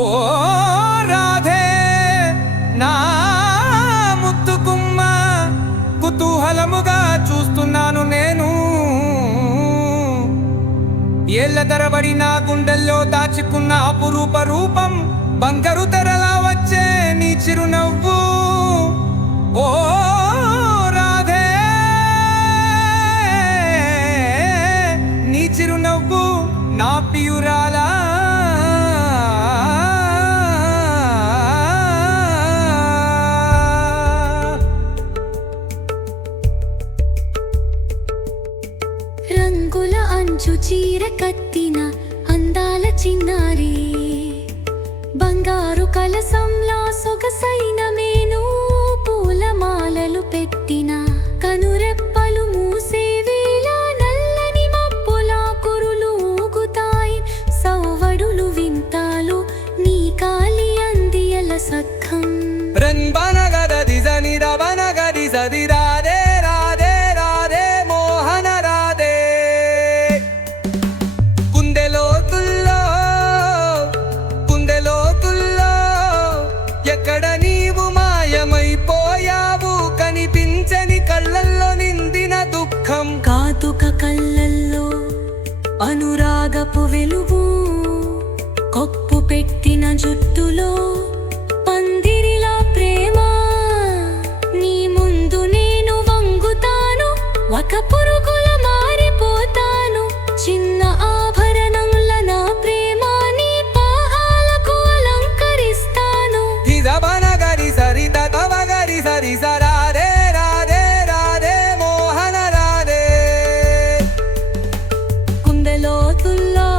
ఓ రాధే నా ముత్తుకుమ్మ, కుతూహలముగా చూస్తున్నాను నేను. ఏళ్ల తరబడి నా గుండెల్లో దాచుకున్న అపురూప రూపం, బంగారు తెరలా వచ్చే నీ చిరునవ్వు. ఓ రాధే నీ చిరునవ్వు నా ప్రియురాలా. రంగుల అంచు చీర కత్తిన అందాల చిన్నారి, బంగారు కలసంలా సొగసైన మేను, పూలమాలలు పెట్టిన కనురెప్పలు మూసే వేళ నల్లని మబ్బులా కురులు ఊగుతాయి. సవ్వడులు వింతాలు నీ కాలి అందియల సఖం. రంబనగది జని రవనగది సది రాధే రాధే రాధే మోహన రాధే. కుందెలోతుల్లో ఎక్కడ నీవు మాయమైపోయావు, కనిపించని కళ్ళల్లో నిందిన దుఃఖం. కాతుక కళ్ళల్లో అనురాగపు వెలుగు, కొప్పు పెట్టిన జుట్టులో పందిరిలా ప్రేమ. నీ ముందు నేను వంగుతాను, ఒక పురుగుల మారిపోతాను. చిన్న ఆభరణంల నా ప్రేమ నీ పాహాలకు అలంకరిస్తాను. దిజబనగరి సరిత తవగరి సరి సరాధే రాధే రాధే మోహన రాధే. గుండెలోతుల్లో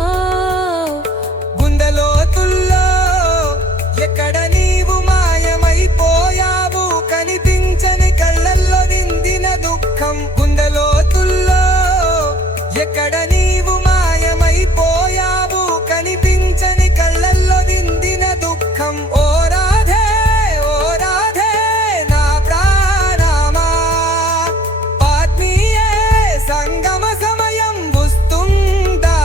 ఎక్కడ నీవు మాయమైపోయావు, కనిపించని కళ్ళల్లో నిందిన దుఃఖం. గుండెలోతుల్లో ఎక్కడ నీవు మాయమైపోయావు, కనిపించని కళ్ళల్లో నిందిన దుఃఖం. ఓ రాధే నా ప్రాణమా, ఆత్మీయ సంగమ సమయం వస్తుందా.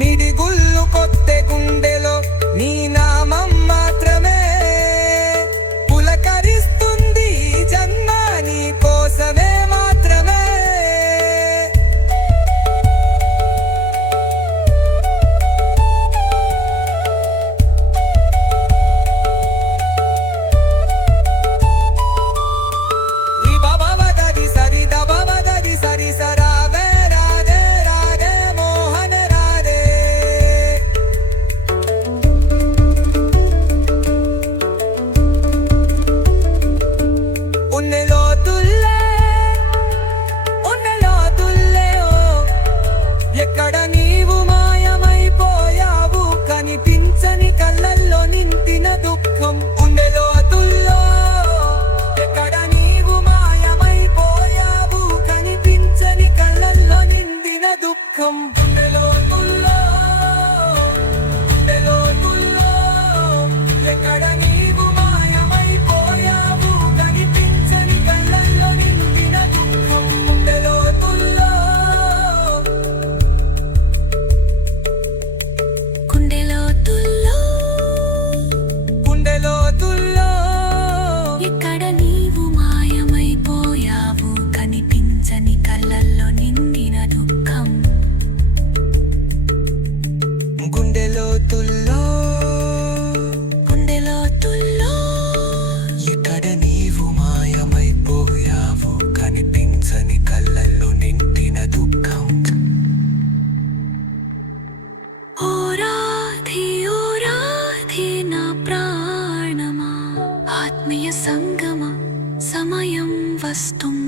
నిడిగుళ్ళు కొత్తే గుండెలో నీ నామం మాత్రమే పులకరిస్తుంది. ఈ జన్మ నీ కోసమే మాత్రమే. నీ బాబాగది సరి దబాగది సరి సరావే రాధే రాధే మోహన రాధే. ఉన్నెలోతుల్లే ఎక్కడ నీవు మాయమైపోయావు, కనిపించని కళ్ళల్లో నిందిన దుఃఖం. ఉన్నెలోతుల్లో ఎక్కడ నీవు మాయమైపోయావు, కనిపించని కళ్ళల్లో నిందిన దుఃఖం. ఉన్నెలోతుల్లో ఎక్కడ నీవు మాయమైపోయావు, కనిపించని కళ్ళల్లో నిందిన దుఃఖం. గుండెలోతుల్లో ఎక్కడ నీవు మాయమైపోయావు, కనిపించని కళ్ళల్లో నిండిన దుఃఖం. గుండెలోతుల్లో ఎక్కడ నీవు మాయమైపోయావు, కనిపించని కళ్ళల్లో నిండిన దుఃఖం. ఓ రాధే నా ప్రాణమా, ఆత్మీయ సంగమ సమయం వస్తుంది.